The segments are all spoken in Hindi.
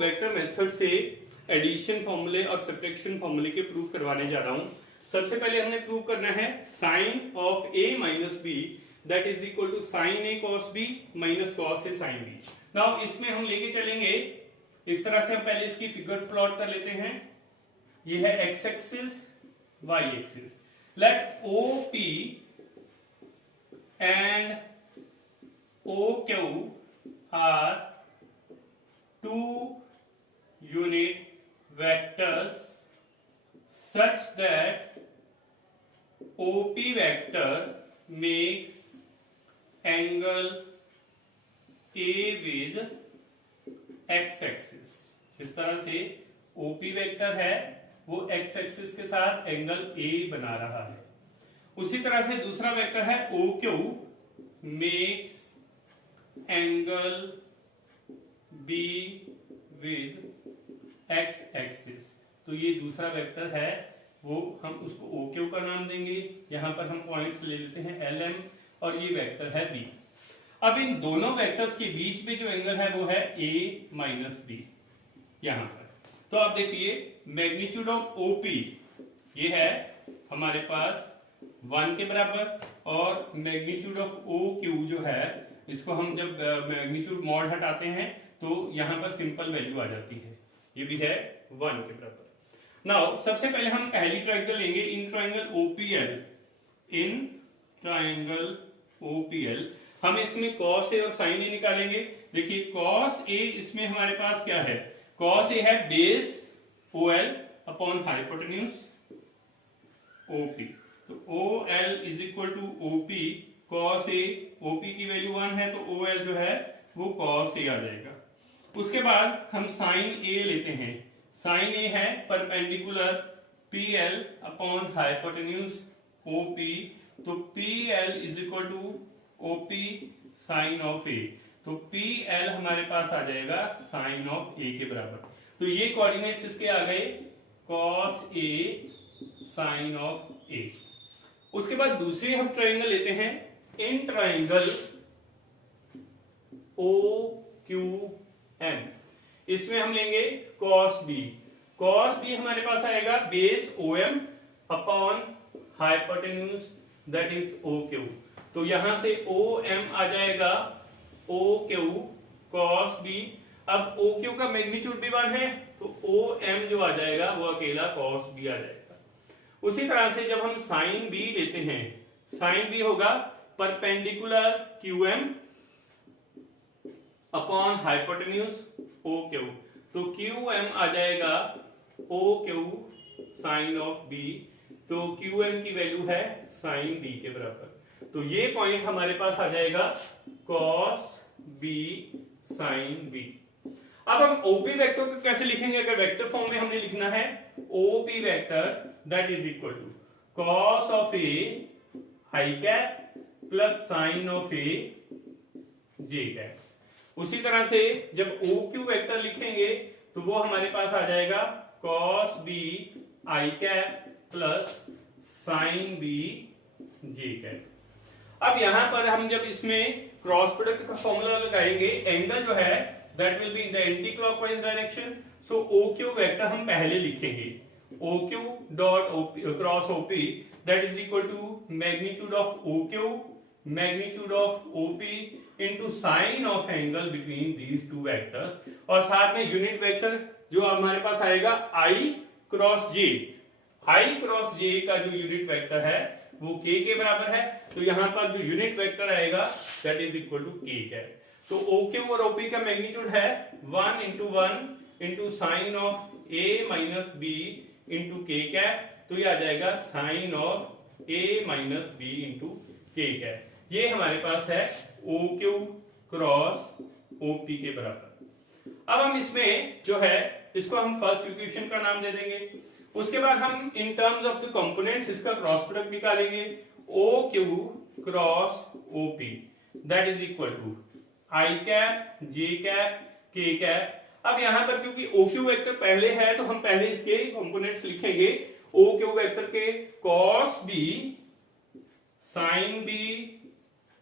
वेक्टर मेथड से एडिशन फॉर्मूले और सब्ट्रैक्शन फॉर्मूले के प्रूफ करवाने जा रहा हूं। सबसे पहले हमने प्रूव करना है sine of a minus B that is equal to sine A cos B minus cos A sine B. Now इसमें हम लेके चलेंगे इस तरह से। हम पहले इसकी फिगर प्लॉट कर लेते हैं। ये है X axis Y axis. Let O P and O Q are two unit vectors such that OP vector makes angle A with x axis। इस तरह से OP वेक्टर है वो x एक्सिस के साथ एंगल A बना रहा है। उसी तरह से दूसरा वेक्टर है OQ makes angle B with x axis. तो ये दूसरा वेक्टर है वो हम उसको OQ का नाम देंगे। यहां पर हम पॉइंट्स ले लेते हैं LM और ये वेक्टर है B। अब इन दोनों वेक्टर्स के बीच में जो एंगल है वो है A माइनस बी यहां पर। तो अब देखिए मैग्नीट्यूड ऑफ OP ये है हमारे पास 1 के बराबर और मैग्नीट्यूड ऑफ OQ जो है इसको हम जब मैग्नीट्यूड मॉड हटाते हैं तो यहां पर सिंपल वैल्यू आ जाती है। ये भी है 1 के बराबर। नाउ सबसे पहले हम पहली ट्रायंगल लेंगे in triangle OPL। In triangle OPL हम इसमें cos A और sin A निकालेंगे। देखिए cos A इसमें हमारे पास क्या है, cos A है base OL upon hypotenuse OP। तो OL is equal to OP cos A। OP की वैल्यू 1 है तो OL जो है वो cos A आ जाएगा। उसके बाद हम साइन A लेते हैं। साइन A है perpendicular PL upon hypotenuse OP। तो PL is equal to OP sine of A। तो PL हमारे पास आ जाएगा साइन ऑफ A के बराबर। तो ये कोऑर्डिनेट्स इसके आ गए cos A sine of A। उसके बाद दूसरी हम ट्रायंगल लेते हैं इन ट्रायंगल OQM। इसमें हम लेंगे cos B। cos B हमारे पास आएगा base OM upon hypotenuse that is OQ। तो यहां से OM आ जाएगा OQ cos B। अब OQ का मैग्नीट्यूड भी 1 है तो OM जो आ जाएगा वो अकेला cos B आ जाएगा। उसी तरह से जब हम sin B लेते हैं, sin B होगा perpendicular QM upon hypotenuse OQ। तो QM आ जाएगा OQ साइन ऑफ B। तो QM की वैल्यू है साइन B के बराबर। तो ये पॉइंट हमारे पास आ जाएगा cos B साइन B। अब हम OP वेक्टर को कैसे लिखेंगे? अगर वेक्टर फॉर्म में हमने लिखना है OP vector that is equal to cos of A i cap plus sine of A j cap. उसी तरह से जब OQ वेक्टर लिखेंगे तो वो हमारे पास आ जाएगा cos B i cap plus sine B j cap. अब यहां पर हम जब इसमें क्रॉस प्रोडक्ट का फॉर्मूला लगाएंगे, एंगल जो है that will be in the anti clockwise direction. So OQ vector हम पहले लिखेंगे OQ dot cross OP that is equal to magnitude of OQ magnitude of OP into sine of angle between these two vectors. और साथ में यूनिट वेक्टर जो हमारे पास आएगा I cross J। I cross J का जो यूनिट वेक्टर है वो K के बराबर है। तो यहां पर जो यूनिट वेक्टर आएगा that is equal to K cap. तो OQ और OP का मैग्नीट्यूड है 1 into 1 into sine of A minus B into K cap. तो ये आ जाएगा sine of A minus B into K cap. ये हमारे पास है OQ क्रॉस OP के बराबर। अब हम इसमें जो है इसको हम फर्स्ट इक्वेशन का नाम दे देंगे। उसके बाद हम in terms of the components इसका क्रॉस प्रोडक्ट निकालेंगे OQ cross OP that is equal to I cap J cap K cap. अब यहां पर क्योंकि OQ वेक्टर पहले है तो हम पहले इसके कंपोनेंट्स लिखेंगे। OQ वेक्टर के cos B sin B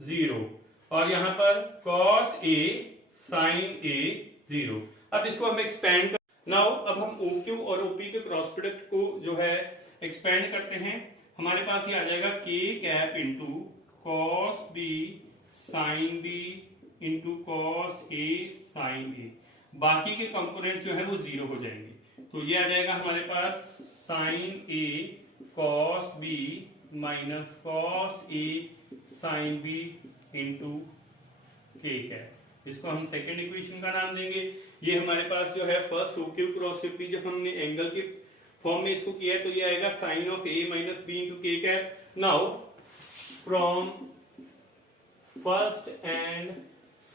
0 और यहां पर cos A sin A 0। अब इसको हम एक्सपेंड नाउ अब हम OQ और OP के क्रॉस प्रोडक्ट को जो है एक्सपेंड करते हैं। हमारे पास ये आ जाएगा K cap into cos B sine B into cos A sine A। बाकी के कंपोनेंट जो है वो जीरो हो जाएंगे, तो ये आ जाएगा हमारे पास sine A cos B minus cos A sine B into K cap. इसको हम सेकेंड इक्वेशन का नाम देंगे। ये हमारे पास जो है फर्स्ट OQ क्रॉस OP जब हमने एंगल के फॉर्म में इसको किया है तो ये आएगा sine of A minus B into K cap. Now from first and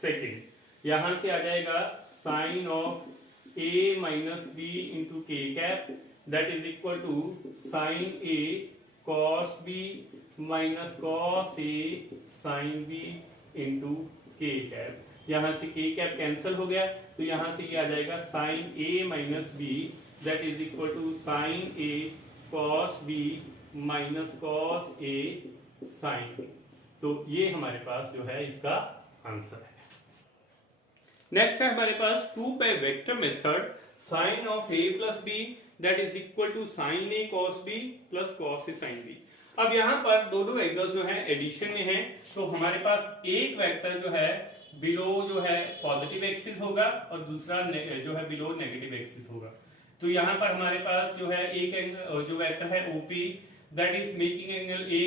second यहां से आ जाएगा sine of A minus B into K cap that is equal to sine A cos B minus cos A sine B into K cap. यहां से K कैप कैंसिल हो गया तो यहां से ये आ जाएगा sine A minus B that is equal to sine A cos B minus cos A sine B। तो ये हमारे पास जो है इसका आंसर है। नेक्स्ट है हमारे पास prove by vector method sine of A plus B that is equal to sine A cos B plus cos A sine B। अब यहाँ पर दोनों एंगल जो है एडिशन में है, तो हमारे पास एक वेक्टर जो है बिलो जो है पॉजिटिव एक्सिस होगा और दूसरा जो है बिलो नेगेटिव एक्सिस होगा। तो यहाँ पर हमारे पास जो है एक एंगल जो वेक्टर है OP that is making angle A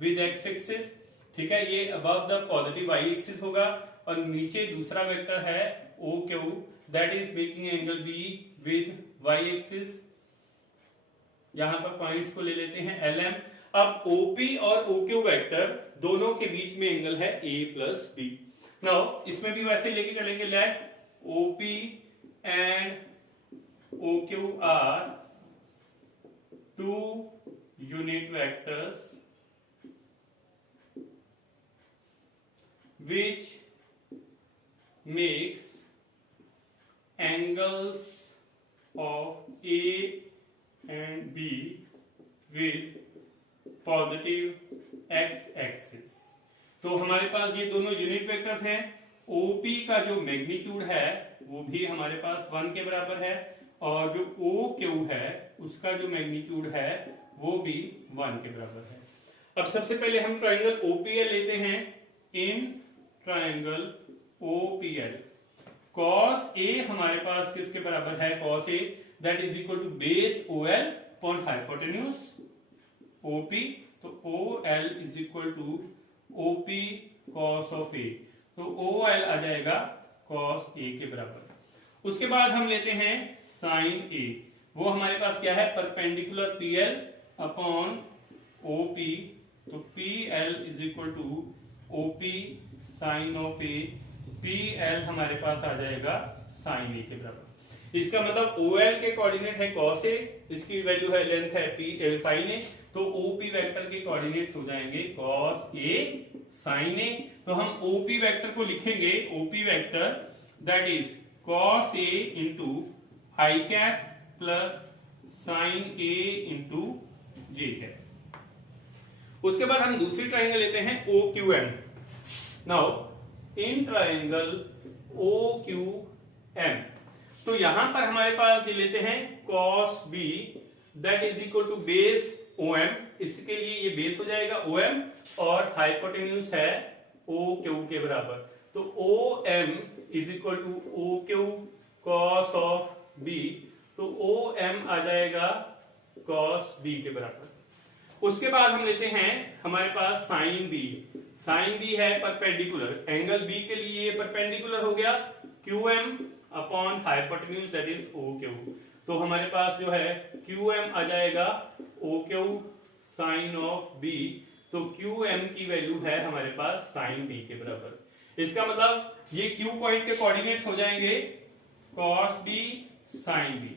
with x axis, ठीक है, ये above the positive y axis होगा, और नीचे दूसरा वेक्टर है OQ that is making angle B with y axis. यहाँ पर पॉइंट्स को ले लेते हैं LM। अब OP और OQ वेक्टर दोनों के बीच में एंगल है A प्लस B। नाउ इसमें भी वैसे लेके चलेंगे, let OP and OQ are two unit vectors which makes angles of A and B with positive x axis। तो हमारे पास ये दोनों यूनिट वेक्टर्स हैं। OP का जो मैग्नीट्यूड है वो भी हमारे पास 1 के बराबर है, और जो OQ है उसका जो मैग्नीट्यूड है वो भी 1 के बराबर है। अब सबसे पहले हम ट्राइंगल OPL लेते हैं। In triangle OPL cos A हमारे पास किसके बराबर है, cos A that is equal to base OL upon hypotenuse OP। तो OL is equal to OP cos of A, तो OL आ जाएगा cos A के बराबर। उसके बाद हम लेते हैं sin A, वो हमारे पास क्या है, परपेंडिकुलर PL अपॉन OP। तो PL is equal to OP sine of A, PL हमारे पास आ जाएगा साइन A के बराबर। इसका मतलब OL के कोऑर्डिनेट है cos A, इसकी वैल्यू है लेंथ है P साइन A, तो OP वेक्टर के कोऑर्डिनेट्स हो जाएंगे cos A साइन A। तो हम OP वेक्टर को लिखेंगे, OP vector that is cos A into I cap plus sine A into J cap. उसके बाद हम दूसरी ट्राइंगल लेते हैं OQM। Now in triangle OQM, तो यहां पर हमारे पास ये लेते हैं cos B that is equal to base OM, इसके लिए ये बेस हो जाएगा OM, और हाइपोटेन्यूज है OQ के बराबर। तो OM is equal to OQ cos of B, तो OM आ जाएगा cos B के बराबर। उसके बाद हम लेते हैं हमारे पास sin B। साइन B है परपेंडिकुलर, एंगल B के लिए ये परपेंडिकुलर हो गया QM upon hypotenuse that is OQ। तो हमारे पास जो है QM आ जाएगा OQ साइन ऑफ B, तो QM की वैल्यू है हमारे पास साइन B के बराबर। इसका मतलब ये Q पॉइंट के कोऑर्डिनेट्स हो जाएंगे cos B sine B।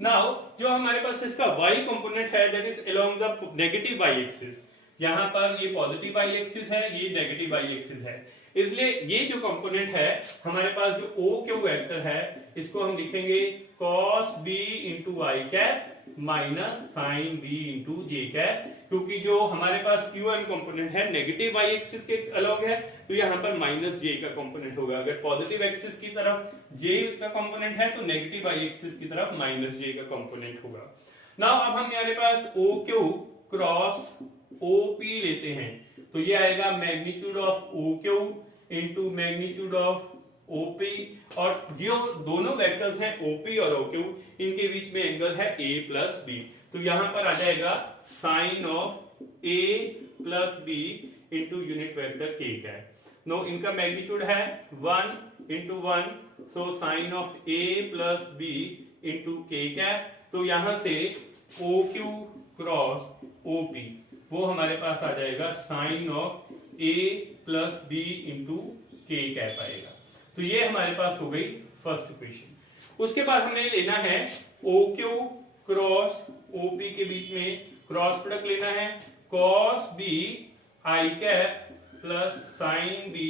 Now जो हमारे पास इसका y कंपोनेंट है that is along the negative y axis, यहां पर ये पॉजिटिव y एक्सिस है, ये नेगेटिव y एक्सिस है, इसलिए ये जो कंपोनेंट है हमारे पास जो OQ वेक्टर है इसको हम लिखेंगे cos B into I cap minus sine B into J cap, क्योंकि जो हमारे पास QM कंपोनेंट है नेगेटिव y एक्सिस के अलॉन्ग है, तो यहाँ पर -j का कंपोनेंट होगा। अगर पॉजिटिव एक्सिस की तरफ j का कंपोनेंट है तो नेगेटिव y एक्सिस की तरफ -j का कंपोनेंट होगा। नाउ अब हम हमारे पास OQ क्रॉस OP लेते हैं, तो ये आएगा magnitude of OQ into magnitude of OP, और जो दोनों वेक्टर्स हैं OP और OQ, इनके बीच में एंगल है A प्लस B, तो यहां पर आ जाएगा sine of A plus B into unit vector K cap. Now इनका मैग्नीट्यूड है 1 into 1, so sine of A plus B into K cap, तो यहां से OQ क्रॉस OP वो हमारे पास आ जाएगा sine of A plus B into K cap आएगा। तो ये हमारे पास हो गई फर्स्ट इक्वेशन। उसके बाद हमें लेना है OQ क्रॉस OP के बीच में क्रॉस प्रोडक्ट लेना है, cos B I cap plus sine B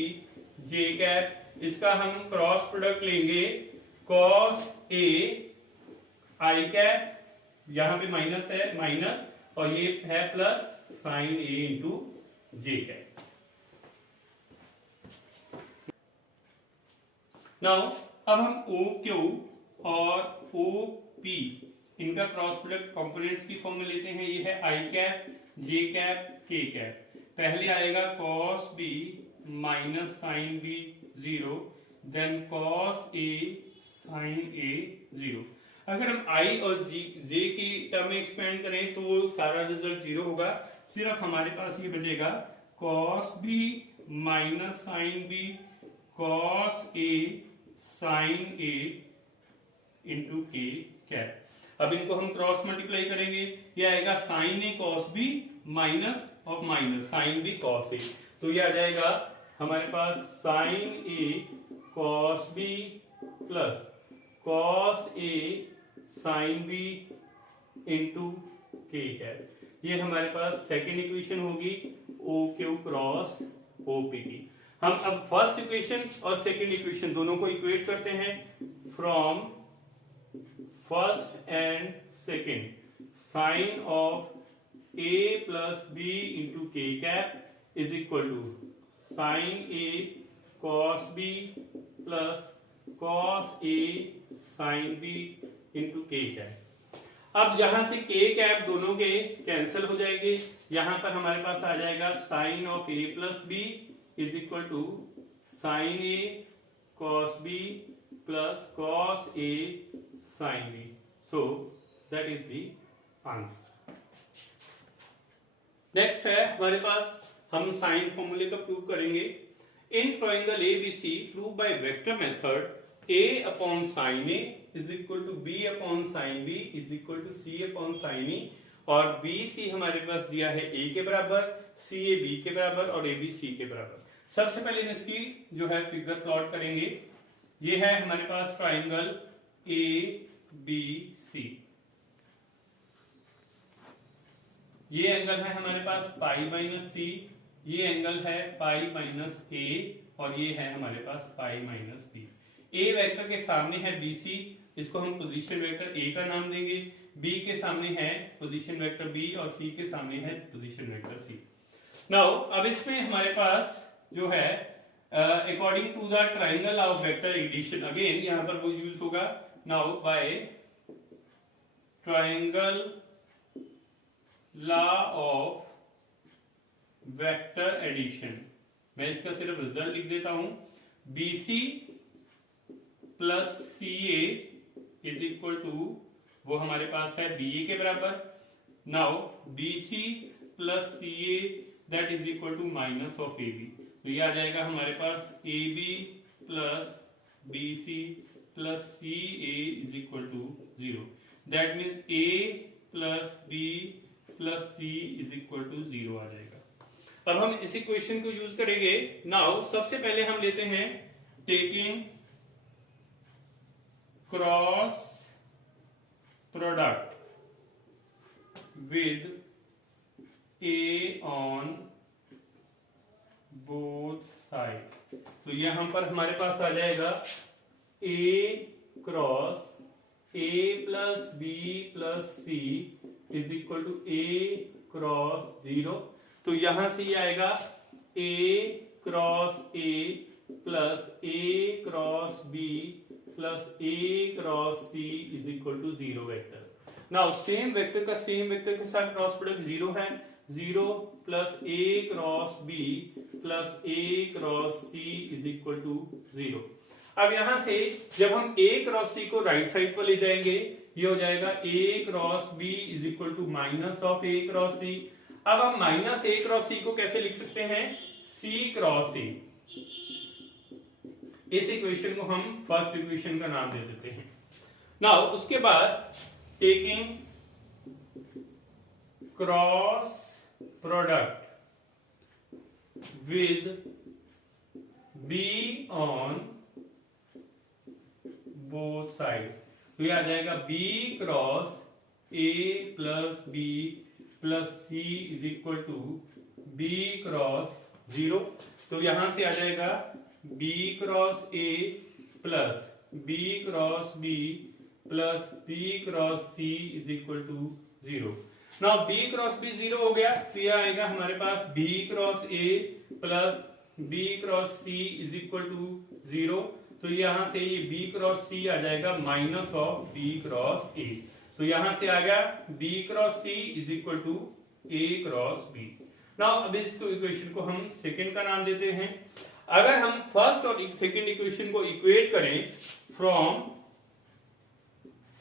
J cap. इसका हम क्रॉस प्रोडक्ट लेंगे cos A I कैप, यहां पे माइनस है माइनस, और ये है plus sine A into J cap. Now अब हम OQ और OP इनका क्रॉस प्रोडक्ट कंपोनेंट्स की फॉर्म में लेते हैं। ये है I cap J cap K cap. पहले आएगा cos B minus sine B 0, then cos A sine A 0। अगर हम I और J की टर्म में एक्सपेंड करें तो सारा रिजल्ट 0 होगा, सिर्फ हमारे पास ये बचेगा cos B minus sine B cos A sine A into K cap. अब इनको हम क्रॉस मल्टीप्लाई करेंगे, ये आएगा sine A cos B minus of minus sine B cos A, तो ये आ जाएगा हमारे पास sine A cos B plus cos A sine B into K cap. ये हमारे पास सेकेंड इक्वेशन होगी OQ क्रॉस OP की। हम अब फर्स्ट इक्वेशन और सेकेंड इक्वेशन दोनों को इक्वेट करते हैं। From first and second sine of A plus B into K cap is equal to sine A cos B plus cos A sine B into K cap. अब यहां से K कैप दोनों के कैंसिल हो जाएंगे, यहां पर हमारे पास आ जाएगा sine of A plus B is equal to sin A cos B plus cos A sin B. So that is the answer. Next है हमारे पास, हम साइन फॉर्मूले का प्रूव करेंगे। In triangle ABC prove by vector method A upon sin A is equal to B upon sin B is equal to C upon sin E, और BC हमारे पास दिया है A के बराबर, CA B के बराबर और AB C के बराबर। सबसे पहले इसकी जो है फिगर प्लॉट करेंगे। ये है हमारे पास ट्राइंगल ABC, ये एंगल है हमारे पास पाई माइनस C, ये एंगल है पाई माइनस A, और ये है हमारे पास pi minus B। A vector के सामने है BC, इसको हम पोजीशन वेक्टर A का नाम देंगे, B के सामने है पोजीशन वेक्टर B और C के सामने है पोजीशन वेक्टर C। नाउ अब इसमें हमारे पास जो है according to the triangle of vector addition, again यहां पर वो यूज होगा। Now by triangle law of vector addition, मैं इसका सिर्फ रिजल्ट लिख देता हूं, BC plus CA is equal to, वो हमारे पास है BA के बराबर। नाउ BC plus CA that is equal to minus of AB, तो ये आ जाएगा हमारे पास AB plus BC plus CA is equal to 0, that means A plus B plus C is equal to 0 आ जाएगा। अब हम इस इक्वेशन को यूज करेंगे। नाउ सबसे पहले हम लेते हैं taking cross product with A on both side, तो यहां पर हमारे पास आ जाएगा A cross A plus B plus C is equal to A cross 0। तो यहां से ये आएगा A cross A plus A cross B plus A cross C is equal to 0 vector. Now same vector के साथ क्रॉस प्रोडक्ट 0 है, 0 plus A cross B plus A cross C is equal to 0। अब यहां से जब हम A क्रॉस C को राइट साइड पर ले जाएंगे, ये हो जाएगा A cross B is equal to minus of A cross C। अब हम माइनस A क्रॉस C को कैसे लिख सकते हैं? C cross A। इस इक्वेशन को हम फर्स्ट इक्वेशन का नाम दे देते हैं। नाउ उसके बाद taking cross product with B on both sides, तो ये आ जाएगा B cross A plus B plus C is equal to B cross 0। तो यहां से आ जाएगा B cross A plus B cross B plus B cross C is equal to 0। Now B cross B 0 हो गया, तो यह आएगा हमारे पास B cross A plus B cross C is equal to 0। तो यहां से ये B क्रॉस C आ जाएगा minus of B cross A। तो यहां से आ गया B cross C is equal to A cross B। Now अब इसको इक्वेशन को हम सेकंड का नाम देते हैं। अगर हम फर्स्ट और सेकंड इक्वेशन को इक्वेट करें फ्रॉम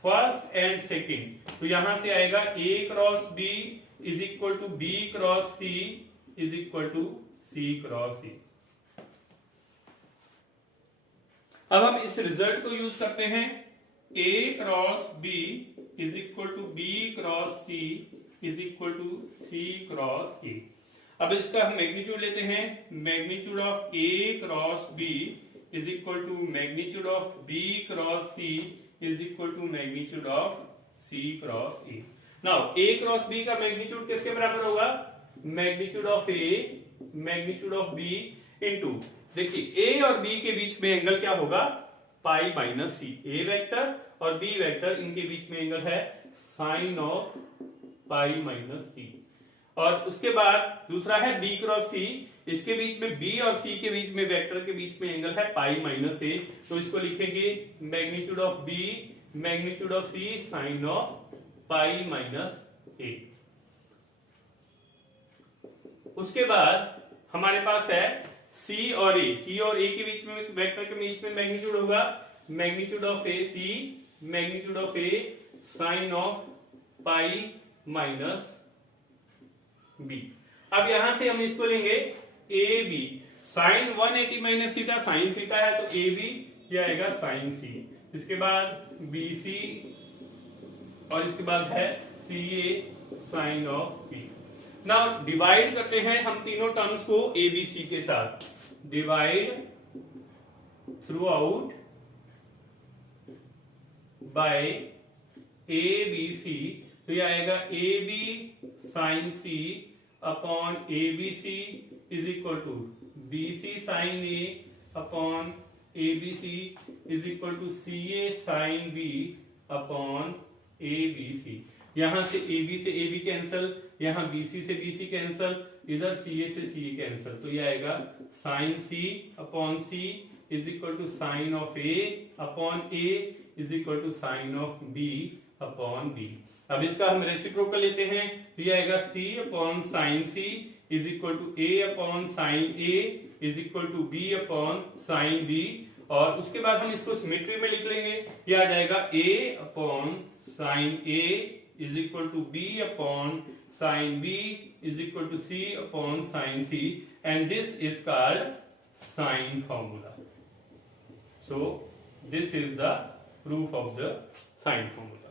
फर्स्ट एंड सेकंड, तो यहां से आएगा A cross B is equal to B cross C is equal to C cross A। अब हम इस रिजल्ट को यूज करते हैं। A cross B is equal to B cross C is equal to C cross A। अब इसका हम मैग्नीट्यूड लेते हैं। Magnitude of A cross B is equal to magnitude of B cross C is equal to magnitude of C cross A। Now A cross B का मैग्नीट्यूड किसके बराबर होगा? Magnitude of A magnitude of B into, देखिए A और B के बीच में एंगल क्या होगा? Pi minus C। A vector और B वेक्टर इनके बीच में एंगल है sine of pi minus C। और उसके बाद दूसरा है B क्रॉस C, इसके बीच में B और C के बीच में वेक्टर के बीच में एंगल है पाई माइनस A। तो इसको लिखेंगे magnitude of B magnitude of C sine of pi minus A। उसके बाद हमारे पास है C और A के बीच में वेक्टर के बीच में मैग्नीट्यूड होगा magnitude of A C magnitude of A sine of pi minus B। अब यहां से हम इसको लेंगे A B, sine 180 minus theta sine theta है, तो ए बी यह आएगा साइन सी। इसके बाद बी सी और इसके बाद है C A sine of B. Now divide करते हैं हम तीनों टर्म्स को ए बी सी के साथ। Divide throughout by A B C, तो यह आएगा A B sine C upon A B C is equal to B C sine A upon A B C is equal to C A sine B upon A B C. यहां से ए बी से ए बी कैंसल, यहां बी सी से बी सी कैंसल, इधर सी ए से सी ए कैंसल, तो यह आएगा sine C upon C is equal to sine of A upon A is equal to sine of B upon B. अब इसका हम रेसिप्रोकल लेते हैं, तो यह आएगा c upon sine C is equal to a upon sine a is equal to b upon sine b। और उसके बाद हम इसको सिमेट्री में लिख लेंगे, यह आ जाएगा a upon sine a is equal to b upon sine b is equal to c upon sine c, and this is called sine formula. So this is the proof of the sine formula.